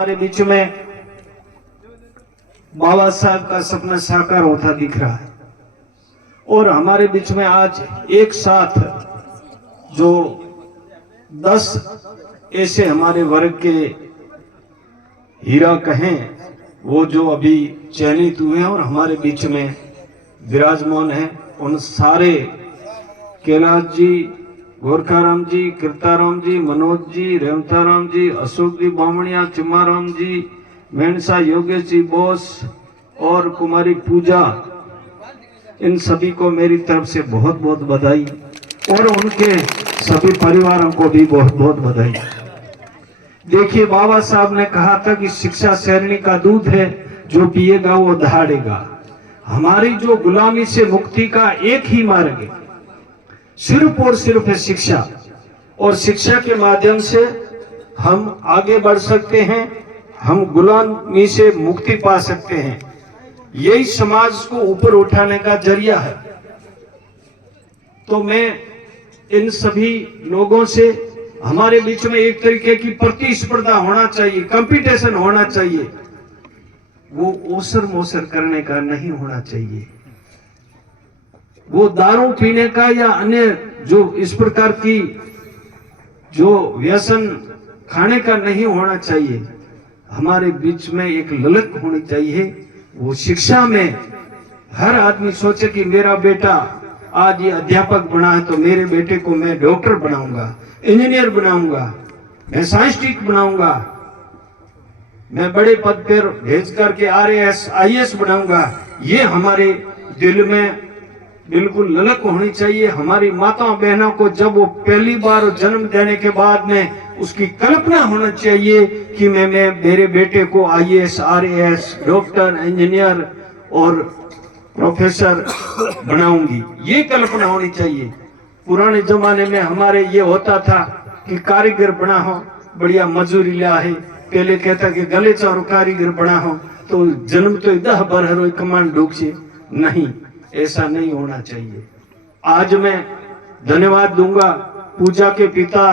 हमारे बीच में बाबा साहब का सपना साकार होता दिख रहा है और हमारे बीच में आज एक साथ जो 10 ऐसे हमारे वर्ग के हीरा कहें वो जो अभी चयनित हुए हैं और हमारे बीच में विराजमान है, उन सारे कैलाश जी, गोरखाराम जी, कृताराम जी, मनोज जी, रेवताराम जी, अशोक जी बामणिया, चिमाराम जी, मेनसा योगेश जी बोस और कुमारी पूजा, इन सभी को मेरी तरफ से बहुत बहुत बधाई और उनके सभी परिवारों को भी बहुत बहुत बधाई। देखिए, बाबा साहब ने कहा था कि शिक्षा शैरणी का दूध है, जो पिएगा वो दहाड़ेगा। हमारी जो गुलामी से मुक्ति का एक ही मार्ग है, सिर्फ और सिर्फ है शिक्षा, और शिक्षा के माध्यम से हम आगे बढ़ सकते हैं, हम गुलामी से मुक्ति पा सकते हैं। यही समाज को ऊपर उठाने का जरिया है। तो मैं इन सभी लोगों से, हमारे बीच में एक तरीके की प्रतिस्पर्धा होना चाहिए, कंपटीशन होना चाहिए, वो ओसर मोसर करने का नहीं होना चाहिए, वो दारू पीने का या अन्य जो इस प्रकार की जो व्यसन खाने का नहीं होना चाहिए। हमारे बीच में एक ललक होनी चाहिए, वो शिक्षा में हर आदमी सोचे कि मेरा बेटा आज ये अध्यापक बना है तो मेरे बेटे को मैं डॉक्टर बनाऊंगा, इंजीनियर बनाऊंगा, मैं साइंटिस्ट बनाऊंगा, मैं बड़े पद पर भेज करके RAS IAS बनाऊंगा। ये हमारे दिल में बिल्कुल ललक होनी चाहिए। हमारी माताओं बहनों को जब वो पहली बार जन्म देने के बाद में उसकी कल्पना होना चाहिए कि मैं मेरे बेटे को IAS RAS डॉक्टर, इंजीनियर और प्रोफेसर बनाऊंगी, ये कल्पना होनी चाहिए। पुराने जमाने में हमारे ये होता था कि कारीगर बना हो, बढ़िया मजूरी लिया है, पहले कहता कि गले चारो कारीगर बना हो तो जन्म तो 10 बर कमान डूब से नहीं, ऐसा नहीं होना चाहिए। आज मैं धन्यवाद दूंगा पूजा के पिता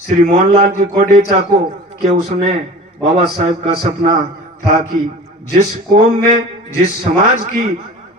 श्री मोहनलाल जी कोडेचा को कि उसने बाबा साहब का सपना था कि जिस कौम में, जिस समाज की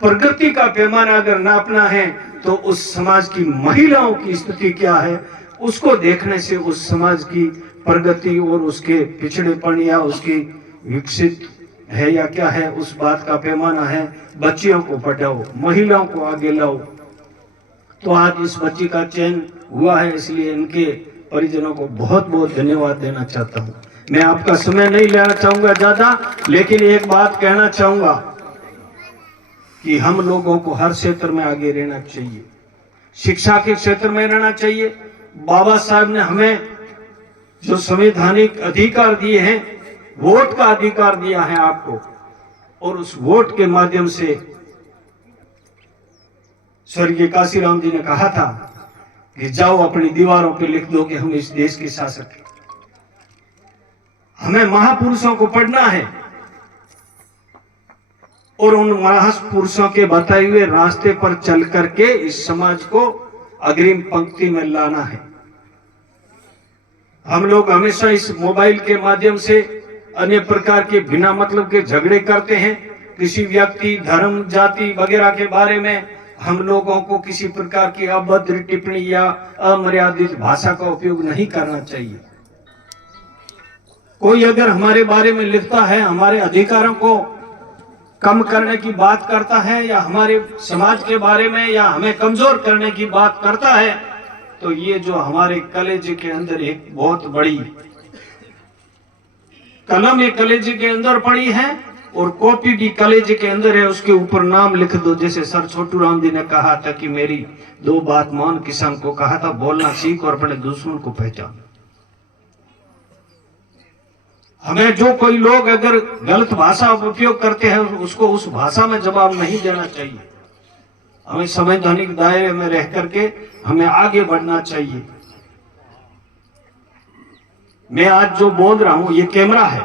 प्रगति का पैमाना अगर नापना है तो उस समाज की महिलाओं की स्थिति क्या है, उसको देखने से उस समाज की प्रगति और उसके पिछड़ेपन या उसकी विकसित है या क्या है, उस बात का पैमाना है। बच्चियों को पढ़ाओ, महिलाओं को आगे लाओ। तो आज इस बच्ची का चयन हुआ है, इसलिए इनके परिजनों को बहुत बहुत धन्यवाद देना चाहता हूँ। मैं आपका समय नहीं लेना चाहूंगा ज्यादा, लेकिन एक बात कहना चाहूंगा कि हम लोगों को हर क्षेत्र में आगे रहना चाहिए, शिक्षा के क्षेत्र में रहना चाहिए। बाबा साहब ने हमें जो संवैधानिक अधिकार दिए हैं, वोट का अधिकार दिया है आपको, और उस वोट के माध्यम से स्वर्गीय काशीराम जी ने कहा था कि जाओ अपनी दीवारों पे लिख दो कि हम इस देश के शासक हैं। हमें महापुरुषों को पढ़ना है और उन महापुरुषों के बताए हुए रास्ते पर चल करके इस समाज को अग्रिम पंक्ति में लाना है। हम लोग हमेशा इस मोबाइल के माध्यम से अन्य प्रकार के बिना मतलब के झगड़े करते हैं। किसी व्यक्ति, धर्म, जाति वगैरह के बारे में हम लोगों को किसी प्रकार की अभद्र टिप्पणी या अमर्यादित भाषा का उपयोग नहीं करना चाहिए। कोई अगर हमारे बारे में लिखता है, हमारे अधिकारों को कम करने की बात करता है या हमारे समाज के बारे में या हमें कमजोर करने की बात करता है, तो ये जो हमारे कलेजे के अंदर एक बहुत बड़ी कलम एक कलेजे के अंदर पड़ी है और कॉपी भी कलेजे के अंदर है, उसके ऊपर नाम लिख दो। जैसे सर छोटू राम जी ने कहा था कि मेरी 2 बात मान, किसान को कहा था बोलना सीख और अपने दुश्मन को पहचान। हमें जो कोई लोग अगर गलत भाषा उपयोग करते हैं, उसको उस भाषा में जवाब नहीं देना चाहिए। हमें संवैधानिक दायरे में रह करके हमें आगे बढ़ना चाहिए। मैं आज जो बोल रहा हूं, ये कैमरा है,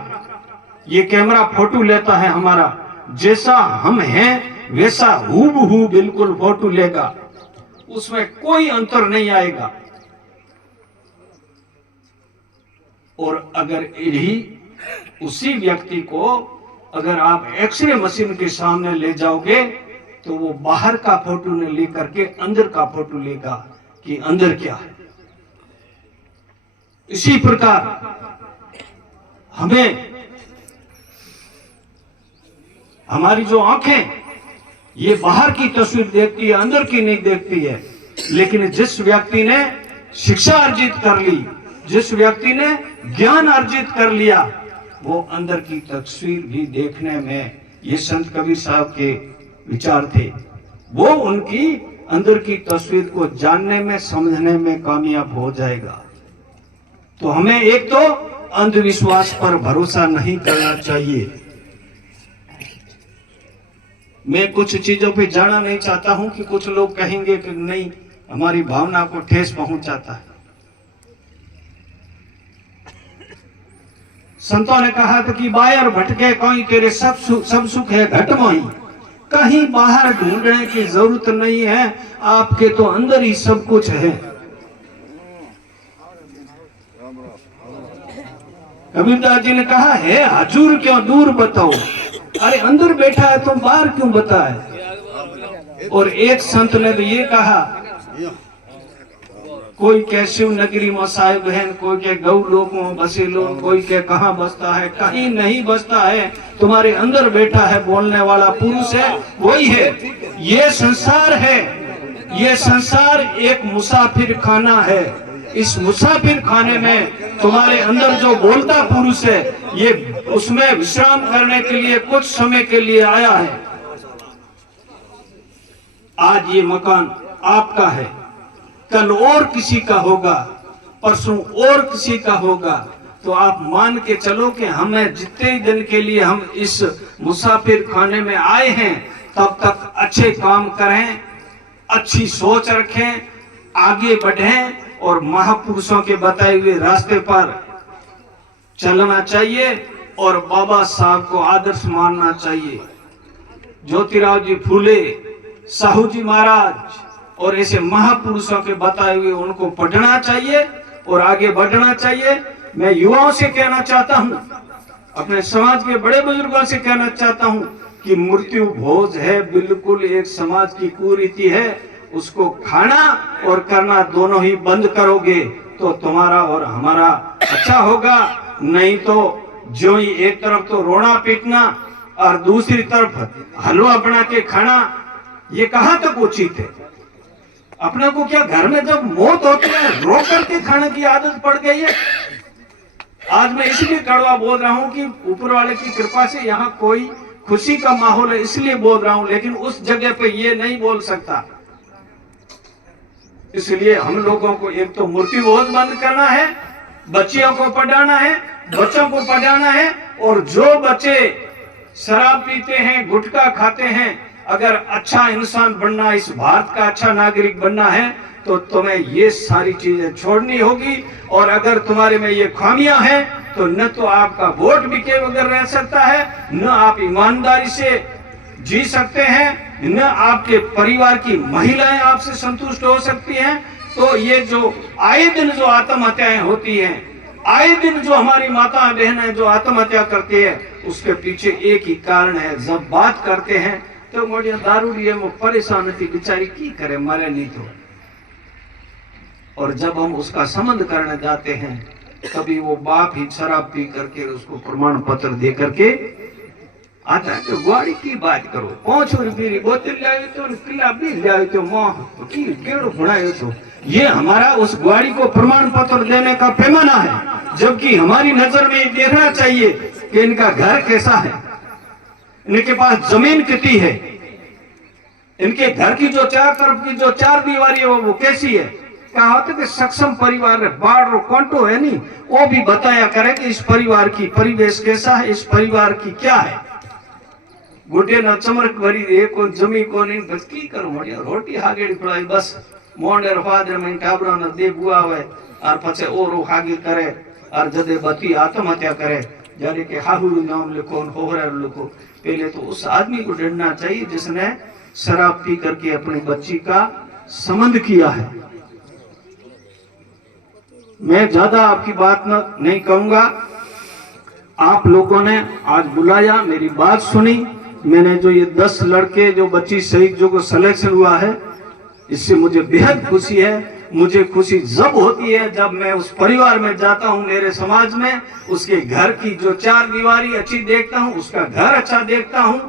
ये कैमरा फोटो लेता है हमारा, जैसा हम हैं वैसा हूबहू बिल्कुल फोटो लेगा, उसमें कोई अंतर नहीं आएगा। और अगर यही उसी व्यक्ति को अगर आप एक्सरे मशीन के सामने ले जाओगे तो वो बाहर का फोटो न लेकर के अंदर का फोटो लेगा कि अंदर क्या है। इसी प्रकार हमें हमारी जो आंखें ये बाहर की तस्वीर देखती है, अंदर की नहीं देखती है। लेकिन जिस व्यक्ति ने शिक्षा अर्जित कर ली, जिस व्यक्ति ने ज्ञान अर्जित कर लिया, वो अंदर की तस्वीर भी देखने में, ये संत कबीर साहब के विचार थे, वो उनकी अंदर की तस्वीर को जानने में, समझने में कामयाब हो जाएगा। तो हमें एक तो अंधविश्वास पर भरोसा नहीं करना चाहिए। मैं कुछ चीजों पे जाना नहीं चाहता हूं कि कुछ लोग कहेंगे कि नहीं, हमारी भावना को ठेस पहुंचाता है। संतों ने कहा था कि बाहर भटके कोई तेरे सब सुख है घट मोही, कहीं बाहर ढूंढने की जरूरत नहीं है, आपके तो अंदर ही सब कुछ है। कबीरदास जी ने कहा है हजूर क्यों दूर बताओ, अरे अंदर बैठा है तुम बाहर क्यों बताए। और एक संत ने तो ये कहा, कोई के शिव नगरी में साहेब बहन, कोई के गौ लोक में बसे लोग, कोई के कहाँ बसता है, कहीं नहीं बसता है, तुम्हारे अंदर बैठा है, बोलने वाला पुरुष है, वही है। ये संसार है, ये संसार एक मुसाफिर खाना है। इस मुसाफिर खाने में तुम्हारे अंदर जो बोलता पुरुष है, ये उसमें विश्राम करने के लिए कुछ समय के लिए आया है। आज ये मकान आपका है, कल और किसी का होगा, परसों और किसी का होगा। तो आप मान के चलो कि हमें जितने दिन के लिए हम इस मुसाफिर खाने में आए हैं, तब तक अच्छे काम करें, अच्छी सोच रखें, आगे बढ़ें और महापुरुषों के बताए हुए रास्ते पर चलना चाहिए और बाबा साहब को आदर्श मानना चाहिए। ज्योतिराव जी फूले, साहू जी महाराज और ऐसे महापुरुषों के बताए हुए उनको पढ़ना चाहिए और आगे बढ़ना चाहिए। मैं युवाओं से कहना चाहता हूं, अपने समाज के बड़े बुजुर्गों से कहना चाहता हूं कि मृत्यु भोज है, बिल्कुल एक समाज की कुरीति है। उसको खाना और करना दोनों ही बंद करोगे तो तुम्हारा और हमारा अच्छा होगा। नहीं तो जो ही एक तरफ तो रोना पीटना और दूसरी तरफ हलवा बना के खाना, ये कहां तक उचित है। अपने को क्या घर में जब मौत होती है रो करके खाने की आदत पड़ गई है। आज मैं इसलिए कड़वा बोल रहा हूं कि ऊपर वाले की कृपा से यहाँ कोई खुशी का माहौल है, इसलिए बोल रहा हूं, लेकिन उस जगह पे ये नहीं बोल सकता। इसलिए हम लोगों को एक तो मूर्ति भोज बंद करना है, बच्चियों को पढ़ाना है, बच्चों को पढ़ाना है। और जो बच्चे शराब पीते हैं, गुटखा खाते हैं, अगर अच्छा इंसान बनना, इस भारत का अच्छा नागरिक बनना है, तो तुम्हें ये सारी चीजें छोड़नी होगी। और अगर तुम्हारे में ये खामियां हैं तो न तो आपका वोट बिके बगैर रह सकता है, न आप ईमानदारी से जी सकते हैं, न आपके परिवार की महिलाएं आपसे संतुष्ट हो सकती हैं। तो ये जो आए दिन जो आत्महत्याएं होती हैं, आए दिन जो हमारी माता बहनें जो आत्महत्या करती है, उसके पीछे एक ही कारण है। जब बात करते हैं तो मोड़ी दारू लिए परेशान थी, बेचारी की करे, मरे नहीं तो। और जब हम उसका संबंध करने जाते हैं, कभी वो बाप ही शराब पी करके उसको प्रमाण पत्र दे करके आता है। तो गाड़ी की बात करो, 5 रुपये की बोतल लाए तो किला भी लाए तो मोह की केड़ो बनाए तो ये हमारा उस गाड़ी को प्रमाण पत्र देने का पैमाना है। जबकि हमारी नजर में देखना चाहिए कि इनका घर कैसा है, इनके पास जमीन कितनी है, इनके घर की जो चार तरफ की जो चार दीवारी है वो कैसी है। कहा होता कि सक्षम परिवार है, बाढ़ रो कौंटो है नहीं, वो भी बताया करे कि इस परिवार की परिवेश कैसा है, इस परिवार की क्या है। गुड्डे न चमरक भरी एक को जमी को नहीं, बस की करो बढ़िया रोटी हागेड़ी पड़ाई, बस मोंडेर फादर में टाबरा न दे बुआ हुए और पछे ओरो हागी करे और जदे बती आत्महत्या करे, जाने के हाहू नाम लिखो, होहरा लिखो। पहले तो उस आदमी को डरना चाहिए जिसने शराब पी करके अपनी बच्ची का संबंध किया है। मैं ज्यादा आपकी बात नहीं कहूंगा। आप लोगों ने आज बुलाया, मेरी बात सुनी। मैंने जो ये 10 लड़के जो 25 शहीद जो को सिलेक्शन हुआ है, इससे मुझे बेहद खुशी है। मुझे खुशी जब होती है जब मैं उस परिवार में जाता हूँ, मेरे समाज में, उसके घर की जो 4 दीवारी अच्छी देखता हूँ, उसका घर अच्छा देखता हूँ,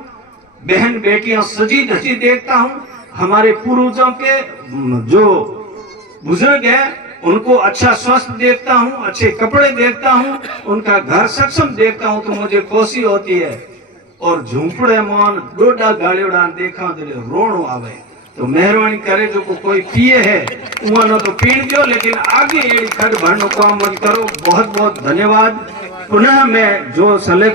बहन बेटियां सजी धजी देखता हूँ, हमारे पूर्वजों के जो बुजुर्ग है उनको अच्छा स्वास्थ्य देखता हूँ, अच्छे कपड़े देखता हूँ, उनका घर सक्षम देखता हूँ, तो मुझे खुशी होती है। और झूंपड़े मोन डोडा गाड़ियोड़ा देखा तो रोणो आवे। तो मेहरबानी करे जो कोई पिए है उन्होंने तो पीण दो, लेकिन आगे एड़ी खड़ भरने काम मत करो। बहुत बहुत धन्यवाद। पुनः मैं जो सलेक्ट